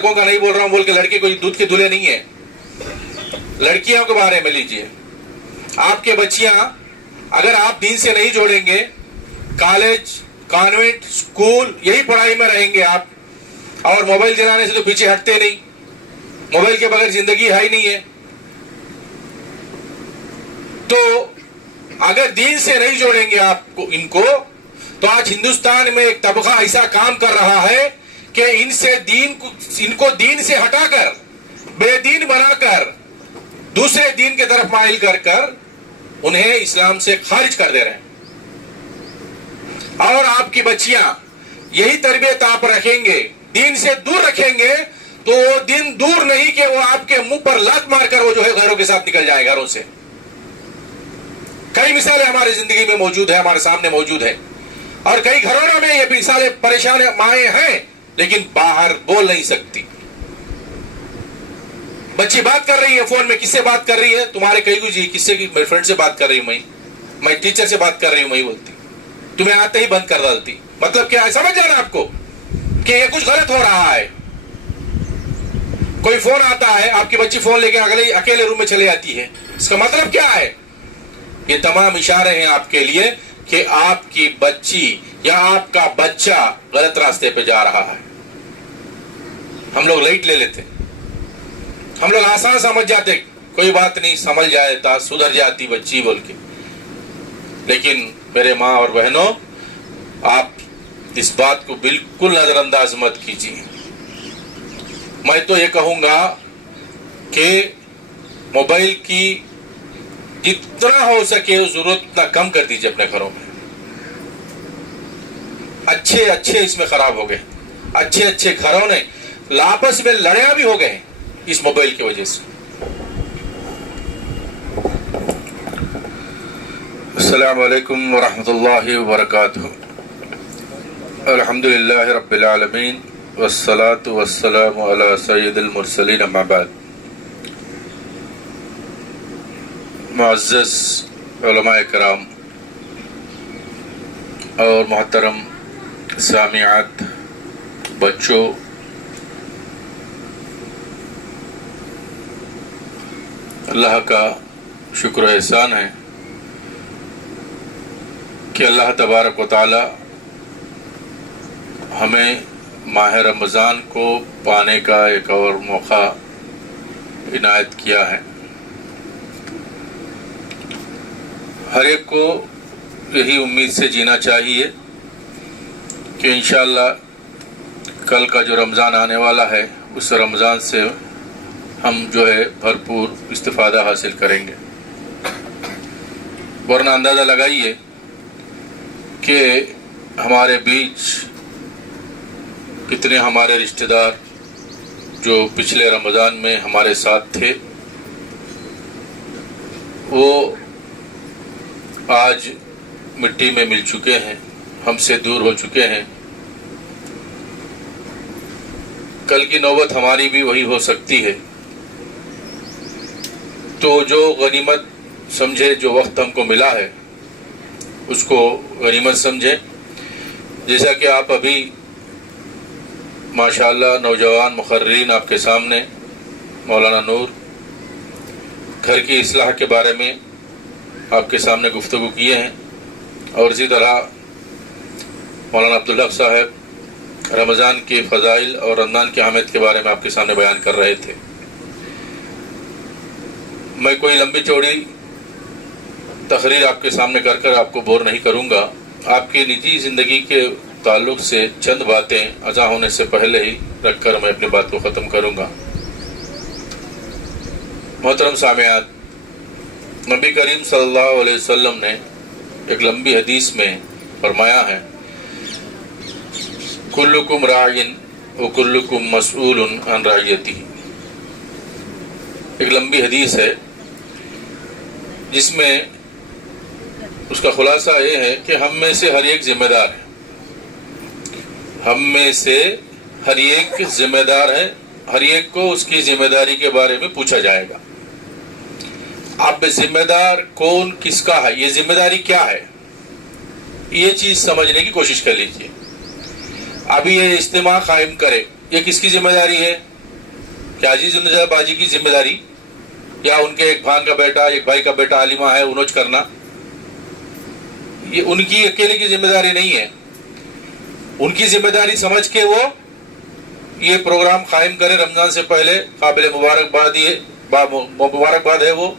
لڑکوں کا نہیں بول رہا ہوں بول کے لڑکے کوئی دودھ کے دھلے نہیں ہے. لڑکیوں کے بارے میں لیجئے. آپ کے بچیاں اگر آپ دین سے نہیں جوڑیں گے, کالج, کانوینٹ, اسکول یہی پڑھائی میں رہیں گے آپ, اور موبائل چلانے سے تو پیچھے ہٹتے نہیں, موبائل کے بغیر زندگی ہے ہی نہیں ہے. تو اگر دین سے نہیں جوڑیں گے آپ کو ان کو, تو آج ہندوستان میں ایک طبقہ ایسا کام کر رہا ہے کہ ان کو دین سے ہٹا کر, بے دین بنا کر, دوسرے دین کے طرف مائل کر کر انہیں اسلام سے خارج کر دے رہے ہیں. اور آپ کی بچیاں یہی تربیت آپ رکھیں گے, دین سے دور رکھیں گے, تو وہ دن دور نہیں کہ وہ آپ کے منہ پر لات مار کر وہ جو ہے گھروں کے ساتھ نکل جائے گھروں سے. کئی مثالیں ہماری زندگی میں موجود ہے, ہمارے سامنے موجود ہے, اور کئی گھروں میں یہ مثالیں پریشان مائیں ہیں لیکن باہر بول نہیں سکتی. بچی بات کر رہی ہے فون میں, کس سے بات کر رہی ہے؟ تمہارے کئی کو جی کس سے, میرے فرینڈ سے بات کر رہی ہوں, میں ٹیچر سے بات کر رہی ہوں, بولتی تمہیں آتے ہی بند کر ڈالتی. مطلب کیا ہے سمجھ جانا آپ کو کہ یہ کچھ غلط ہو رہا ہے. کوئی فون آتا ہے, آپ کی بچی فون لے کے اکیلے روم میں چلے جاتی ہے, اس کا مطلب کیا ہے؟ یہ تمام اشارے ہیں آپ کے لیے کہ آپ کی بچی یا آپ کا بچہ غلط راستے پہ جا رہا ہے. ہم لوگ لائٹ لے لیتے, ہم لوگ آسان سمجھ جاتے, کوئی بات نہیں سمجھ جاتا, سدھر جاتی بچی بول کے. لیکن میرے ماں اور بہنوں, آپ اس بات کو بالکل نظر انداز مت کیجیے. میں تو یہ کہوں گا کہ موبائل کی جتنا ہو سکے ضرورت اتنا کم کر دیجیے اپنے گھروں میں. اچھے اس میں خراب ہو گئے, اچھے گھروں نے آپس میں لڑیاں بھی ہو گئے اس موبائل کی وجہ سے. السلام علیکم ورحمۃ اللہ وبرکاتہ. الحمدللہ رب العالمین والصلاة والسلام علی سید المرسلین, اما بعد. معزز علماء کرام اور محترم سامعات, بچوں, اللہ کا شکر و احسان ہے کہ اللہ تبارک و تعالی ہمیں ماہ رمضان کو پانے کا ایک اور موقع عنایت کیا ہے. ہر ایک کو یہی امید سے جینا چاہیے کہ انشاءاللہ کل کا جو رمضان آنے والا ہے اس رمضان سے ہم جو ہے بھرپور استفادہ حاصل کریں گے. ورنہ اندازہ لگائیے کہ ہمارے بیچ کتنے ہمارے رشتہ دار جو پچھلے رمضان میں ہمارے ساتھ تھے, وہ آج مٹی میں مل چکے ہیں, ہم سے دور ہو چکے ہیں. کل کی نوبت ہماری بھی وہی ہو سکتی ہے. تو جو غنیمت سمجھے, جو وقت ہم کو ملا ہے اس کو غنیمت سمجھے. جیسا کہ آپ ابھی ماشاءاللہ نوجوان مقررین آپ کے سامنے, مولانا نور گھر کی اصلاح کے بارے میں آپ کے سامنے گفتگو کیے ہیں, اور اسی طرح مولانا عبدالحق صاحب رمضان کے فضائل اور رمضان کی اہمیت کے بارے میں آپ کے سامنے بیان کر رہے تھے. میں کوئی لمبی چوڑی تقریر آپ کے سامنے کر کر آپ کو بور نہیں کروں گا. آپ کی نجی زندگی کے تعلق سے چند باتیں اذان ہونے سے پہلے ہی رکھ کر میں اپنی بات کو ختم کروں گا. محترم سامعات, نبی کریم صلی اللہ علیہ وسلم نے ایک لمبی حدیث میں فرمایا ہے, کلکم راعٍ وکلکم مسئول عن رعیتہ. ایک لمبی حدیث ہے جس میں اس کا خلاصہ یہ ہے کہ ہم میں سے ہر ایک ذمہ دار ہے, ہم میں سے ہر ایک ذمہ دار ہے, ہر ایک کو اس کی ذمہ داری کے بارے میں پوچھا جائے گا. اب ذمہ دار کون کس کا ہے, یہ ذمہ داری کیا ہے, یہ چیز سمجھنے کی کوشش کر لیجیے. ابھی یہ اجتماع قائم کرے, یہ کس کی ذمہ داری ہے؟ کہ عزیز النژاد باجی کی ذمہ داری یا ان کے ایک بھان کا بیٹا ایک بھائی کا بیٹا عالمہ ہے انوج کرنا یہ ان کی اکیلے کی ذمہ داری نہیں ہے. ان کی ذمہ داری سمجھ کے وہ یہ پروگرام قائم کرے رمضان سے پہلے. قابل مبارکباد ہے وہ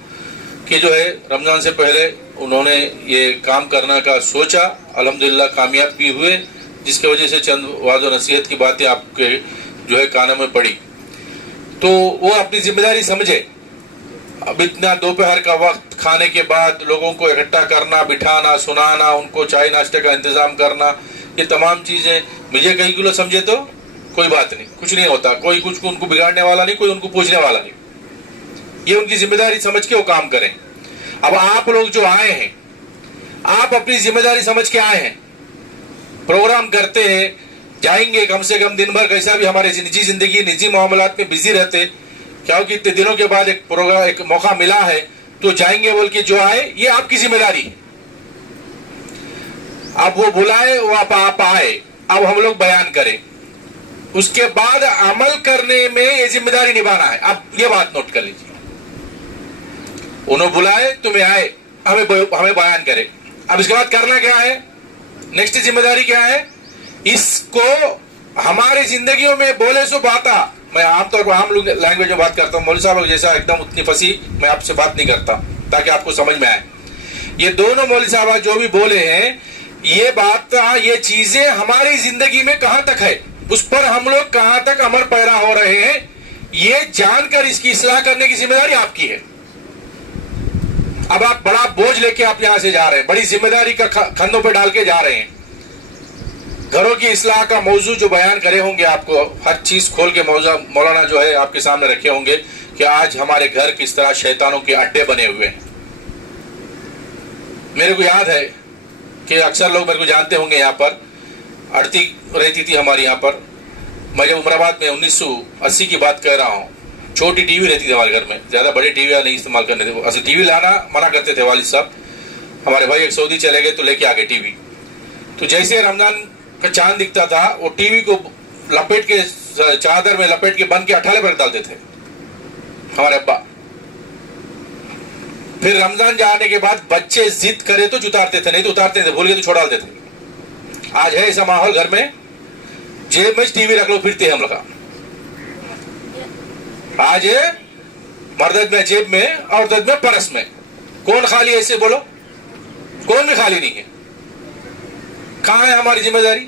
کہ جو ہے رمضان سے پہلے انہوں نے یہ کام کرنا کا سوچا, الحمدللہ کامیاب بھی ہوئے, جس کی وجہ سے چند وعظ و نصیحت کی باتیں آپ کے جو ہے کانوں میں پڑی. تو وہ اپنی ذمہ داری سمجھے. اب اتنا دوپہر کا وقت کھانے کے بعد لوگوں کو اکٹھا کرنا, بٹھانا, سنانا, ان کو چائے ناشتے کا انتظام کرنا, یہ تمام چیزیں مجھے کئی کلو سمجھے تو کوئی بات نہیں, کچھ نہیں ہوتا, کوئی کچھ ان کو بگاڑنے والا نہیں, کوئی ان کو پوچھنے والا نہیں. یہ ان کی ذمہ داری سمجھ کے وہ کام کریں. اب آپ لوگ جو آئے ہیں آپ اپنی ذمہ داری سمجھ کے آئے ہیں, پروگرام کرتے ہیں, جائیں گے کم سے کم دن بھر کیسا بھی ہمارے نجی زندگی نجی معاملات میں بزی رہتے, کیونکہ اتنے دنوں کے بعد ایک پروگرام ایک موقع ملا ہے تو جائیں گے بول کے جو آئے یہ آپ کی ذمہ داری ہے. اب وہ بلائے وہ آپ آئے, اب ہم لوگ بیان کریں, اس کے بعد عمل کرنے میں یہ ذمہ داری نبھانا ہے. اب یہ بات نوٹ کر لیجیے, انہوں بلائے تمہیں آئے, ہمیں بیان کرے. اب اس کے بعد کرنا کیا ہے, نیکسٹ ذمہ داری کیا ہے, اس کو ہماری زندگیوں میں بولے سو باتا. میں عام طور پر عام لینگویج میں بات کرتا ہوں, مولوی صاحب جیسا ایک دم اتنی فصیح میں آپ سے بات نہیں کرتا تاکہ آپ کو سمجھ میں آئے. یہ دونوں مولوی صاحب جو بھی بولے ہیں یہ بات یہ چیزیں ہماری زندگی میں کہاں تک ہے, اس پر ہم لوگ کہاں تک عمل پیرا ہو رہے ہیں, یہ جان کر اس کی اصلاح کرنے کی ذمہ داری آپ کی ہے. اب آپ بڑا بوجھ لے کے آپ یہاں سے جا رہے ہیں, بڑی ذمہ داری کا کندھوں پہ ڈال کے جا رہے ہیں. گھروں کی اصلاح کا موضوع جو بیان کرے ہوں گے, آپ کو ہر چیز کھول کے مولانا جو ہے آپ کے سامنے رکھے ہوں گے کہ آج ہمارے گھر کس طرح شیطانوں کے اڈے بنے ہوئے ہیں. میرے کو یاد ہے کہ اکثر لوگ میرے کو جانتے ہوں گے, یہاں پر اڑتی رہتی تھی ہماری یہاں پر. میں جب عمر آباد میں 1980 کی بات کہہ رہا ہوں, چھوٹی ٹی وی رہتی تھی ہمارے گھر میں, زیادہ بڑے ٹی وی نہیں استعمال کرنے تھے. ایسے ٹی وی لانا منع کرتے تھے والد صاحب. ہمارے بھائی ایک سعودی چلے گئے تو لے کے آ گئے ٹی وی. تو جیسے رمضان کا چاند دکھتا تھا وہ ٹی وی کو لپیٹ کے چادر میں لپیٹ کے بند کے اٹھالے پر ڈالتے تھے ہمارے ابا. پھر رمضان جانے کے بعد بچے ضد کرے تو اتارتے تھے, نہیں تو اتارتے تھے, بھول گئے تو چھوڑ ڈالتے تھے. آج ہے ایسا ماحول گھر میں, جیب میں ٹی وی رکھ لو پھرتے ہیں ہم لوگ. آج ہے مردد میں جیب میں, عورت میں پرس میں. کون خالی ہے اسے بولو, کون بھی خالی نہیں ہے. کہاں ہے ہماری ذمہ داری؟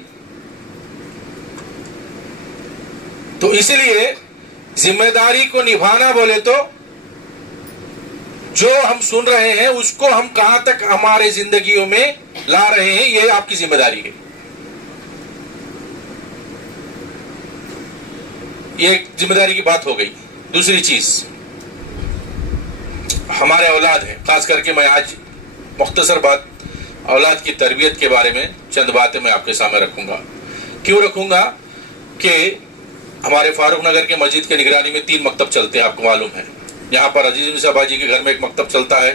تو اسی لیے ذمہ داری کو نبھانا بولے تو جو ہم سن رہے ہیں اس کو ہم کہاں تک ہمارے زندگیوں میں لا رہے ہیں, یہ آپ کی ذمہ داری ہے. یہ ایک ذمہ داری کی بات ہو گئی. دوسری چیز ہمارے اولاد ہے, خاص کر کے میں آج مختصر بات اولاد کی تربیت کے بارے میں چند باتیں میں آپ کے سامنے رکھوں گا. کیوں رکھوں گا کہ ہمارے فاروق نگر کے مسجد کے نگرانی میں 3 مکتب چلتے ہیں, آپ کو معلوم ہے. یہاں پر عزیز النژاد باجی کے گھر میں ایک مکتب چلتا ہے,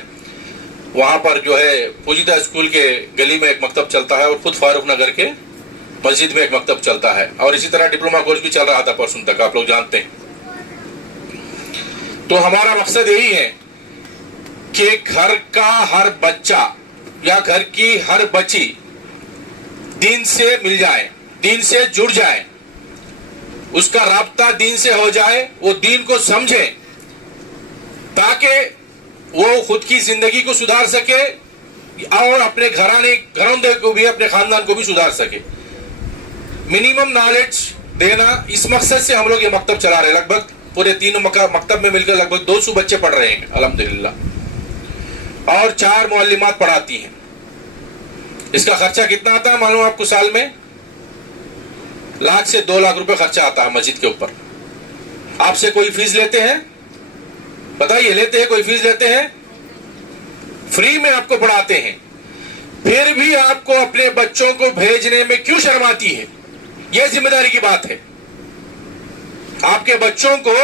وہاں پر جو ہے پوجیدہ اسکول کے گلی میں ایک مکتب چلتا ہے, اور خود فاروق نگر کے مسجد میں ایک مکتب چلتا ہے, اور اسی طرح ڈپلوما کورس بھی چل رہا تھا پرسوں تک, آپ لوگ جانتے ہیں. تو ہمارا مقصد یہی ہے کہ گھر کا ہر بچہ یا گھر کی ہر بچی دین سے مل جائے, دین سے جڑ جائے, اس کا رابطہ دین سے ہو جائے, وہ دین کو سمجھے تاکہ وہ خود کی زندگی کو سدھار سکے اور اپنے گھرانے کو بھی, اپنے خاندان کو بھی سدھار سکے. منیمم نالج دینا, اس مقصد سے ہم لوگ یہ مکتب چلا رہے ہیں. لگ بھگ پورے 3 مکتب میں مل کر لگ بھگ 200 بچے پڑھ رہے ہیں الحمدللہ, اور 4 معلمات پڑھاتی ہیں. اس کا خرچہ کتنا آتا ہے معلوم آپ کو؟ سال میں 1 لاکھ سے 2 لاکھ روپے خرچہ آتا ہے مسجد کے اوپر. آپ سے کوئی فیس لیتے ہیں؟ بتائیے, لیتے ہیں کوئی فیس لیتے ہیں؟ فری میں آپ کو پڑھاتے ہیں. پھر بھی آپ کو اپنے بچوں کو بھیجنے میں کیوں شرم آتی ہے؟ یہ ذمہ داری کی بات ہے. آپ کے بچوں کو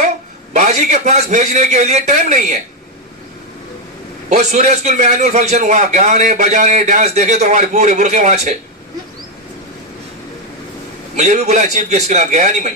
باجی کے پاس بھیجنے کے لیے ٹائم نہیں ہے. وہ سوریہ اسکول میں اینول فنکشن ہوا, گانے بجانے ڈانس دیکھے تو ہمارے پورے برقے وہاں چھے. مجھے بھی بلا چیف گیسٹ کے نام, گیا نہیں میں.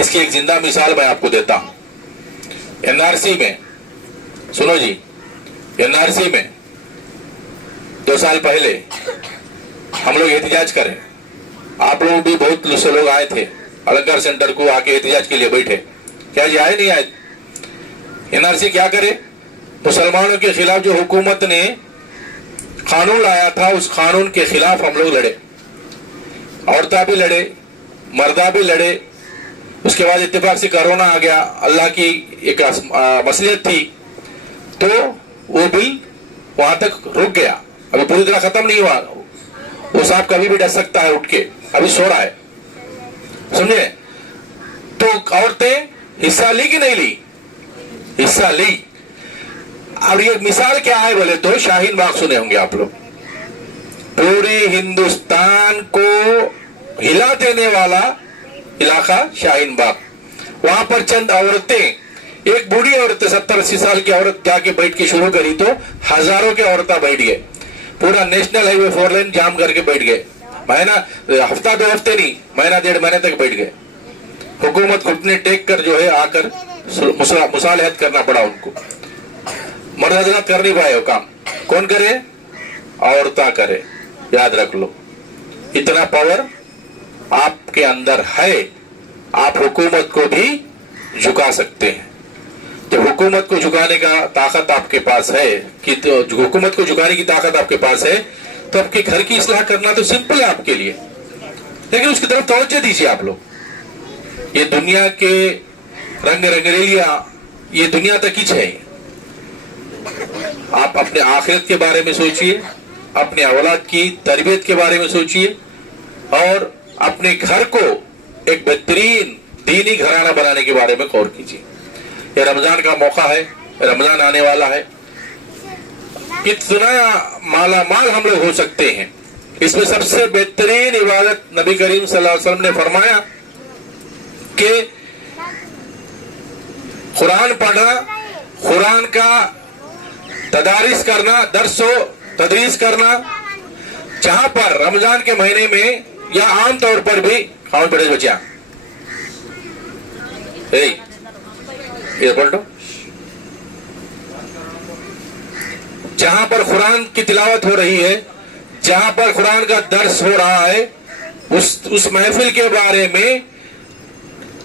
اس کی ایک زندہ مثال میں آپ کو دیتا ہوں. NRC میں سنو جی, NRC میں 2 سال پہلے ہم لوگ احتجاج کریں, آپ لوگ بھی بہت سے لوگ آئے تھے النکار سینٹر کو آ کے احتجاج کے لیے بیٹھے, کیا جی آئے نہیں آئے؟ NRC کیا کرے؟ مسلمانوں کے خلاف جو حکومت نے قانون لایا تھا اس قانون کے خلاف ہم لوگ لڑے, عورتیں بھی لڑے, مردہ بھی لڑے. اس کے بعد اتفاق سے کرونا آ گیا, اللہ کی ایک مصلحت تھی تو وہ بل وہاں تک رک گیا, ابھی پوری طرح ختم نہیں ہوا. وہ صاحب کبھی بھی ڈر سکتا ہے اٹھ کے, ابھی سو رہا ہے, سمجھے؟ تو عورتیں حصہ لی کہ نہیں لی؟ حصہ لی. اب یہ مثال کیا ہے بولے تو شاہین باغ سنے ہوں گے آپ لوگ, پورے ہندوستان کو ہلا دینے والا علاقہ شاہین باغ. وہاں پر چند عورتیں, ایک بوڑھی عورت 70-80 سال کی عورت جا کے بیٹھ کے شروع کری تو ہزاروں کے عورتیں بیٹھ گئے, پورا نیشنل ہائی وے 4 لائن جام کر کے بیٹھ گئے. مہینہ, ہفتہ 2 ہفتے نہیں, مہینہ 1.5 مہینے تک بیٹھ گئے. حکومت گھٹنے ٹیک کر جو ہے آ کر مصالحت کرنا پڑا ان کو. مرد حضرات کر نہیں پائے وہ کام, کون کرے؟ عورتیں کرے. یاد رکھ لو, اتنا پاور آپ کے اندر ہے, آپ حکومت کو بھی جھکا سکتے ہیں. جب حکومت کو جھکانے کا طاقت آپ کے پاس ہے, کہ حکومت کو جھکانے کی طاقت آپ کے پاس ہے, تو آپ کے گھر کی اصلاح کرنا تو سمپل ہے آپ کے لیے, لیکن اس کی طرف توجہ دیجیے آپ لوگ. یہ دنیا کے رنگ رنگریلیاں یہ دنیا تک ہی ہے. آپ اپنے آخرت کے بارے میں سوچئے, اپنے اولاد کی تربیت کے بارے میں سوچئے, اور اپنے گھر کو ایک بہترین دینی گھرانہ بنانے کے بارے میں غور کیجیے. یہ رمضان کا موقع ہے, رمضان آنے والا ہے, کتنا مالا مال ہم لوگ ہو سکتے ہیں. اس میں سب سے بہترین عبادت نبی کریم صلی اللہ علیہ وسلم نے فرمایا کہ قرآن پڑھنا, قرآن کا تدارس کرنا, درس و تدریس کرنا. جہاں پر رمضان کے مہینے میں یا عام طور پر بھی خاون پڑھے بچیاں جہاں پر قرآن کی تلاوت ہو رہی ہے, جہاں پر قرآن کا درس ہو رہا ہے, اس محفل کے بارے میں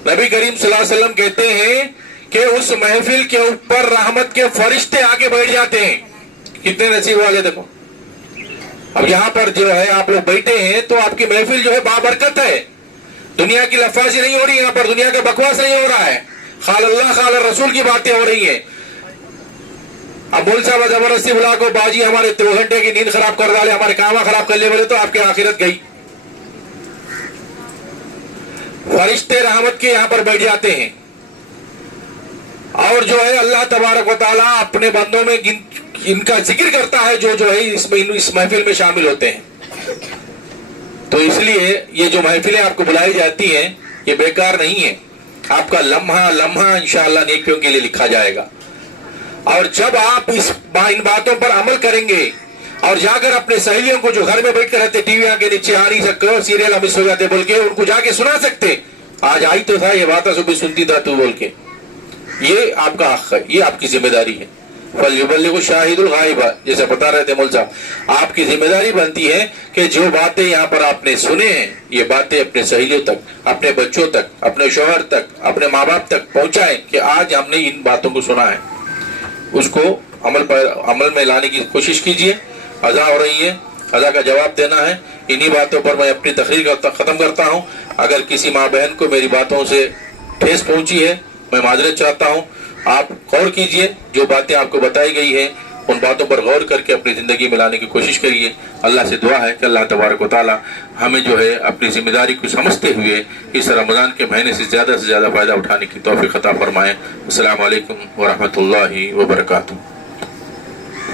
نبی کریم صلی اللہ علیہ وسلم کہتے ہیں کہ اس محفل کے اوپر رحمت کے فرشتے آ کے بیٹھ جاتے ہیں. کتنے نصیب والے دیکھو. اب یہاں پر جو ہے آپ لوگ بیٹھے ہیں تو آپ کی محفل جو ہے بابرکت ہے. دنیا کی لفاظی نہیں ہو رہی, یہاں پر دنیا کا بکواس نہیں ہو رہا ہے, خال اللہ خال رسول کی باتیں ہو رہی ہیں. اب مول صاحب زبردستی بلا کو باجی ہمارے 2 گھنٹے کی نیند خراب کر ڈالے, ہمارے کام خراب کر لے بولے تو آپ کی آخرت گئی. فرشتے رحمت کے یہاں پر بیٹھ جاتے ہیں, اور جو ہے اللہ تبارک و تعالیٰ اپنے بندوں میں ان کا ذکر کرتا ہے جو ہے اس محفل میں شامل ہوتے ہیں. تو اس لیے یہ جو محفلیں آپ کو بلائی جاتی ہیں یہ بیکار نہیں ہے, آپ کا لمحہ لمحہ انشاءاللہ نیکیوں کے لیے لکھا جائے گا. اور جب آپ ان باتوں پر عمل کریں گے اور جا کر اپنے سہیلیوں کو جو گھر میں بیٹھ کر رہتے, ٹی وی کے نیچے آ نہیں سکتے, سیریل مس ہو جاتے بول کے, ان کو جا کے سنا سکتے, آج آئی تو تھا یہ بات صبح سنتی تھا تو بول کے. یہ آپ کا حق ہے, یہ آپ کی ذمہ داری ہے. فَلْيُبَلِّغُ الشَّاهِدُ الْغَائِبَ, جیسے بتا رہے تھے مول صاحب, آپ کی ذمہ داری بنتی ہے کہ جو باتیں یہاں پر آپ نے سنے ہیں یہ باتیں اپنے سہیلیوں تک, اپنے بچوں تک, اپنے شوہر تک, اپنے ماں باپ تک پہنچائیں کہ آج ہم نے ان باتوں کو سنا ہے. اس کو عمل میں لانے کی کوشش کیجئے. اذان ہو رہی ہے, اذان کا جواب دینا ہے. انہی باتوں پر میں اپنی تقریر ختم کرتا ہوں. اگر کسی ماں بہن کو میری باتوں سے ٹھیس پہنچی ہے میں معذرت چاہتا ہوں. آپ غور کیجئے, جو باتیں آپ کو بتائی گئی ہیں ان باتوں پر غور کر کے اپنی زندگی میں لانے کی کوشش کریے. اللہ سے دعا ہے کہ اللہ تبارک و تعالی ہمیں جو ہے اپنی ذمہ داری کو سمجھتے ہوئے اس رمضان کے مہینے سے زیادہ فائدہ اٹھانے کی توفیق عطا فرمائے. السلام علیکم ورحمۃ اللہ وبرکاتہ.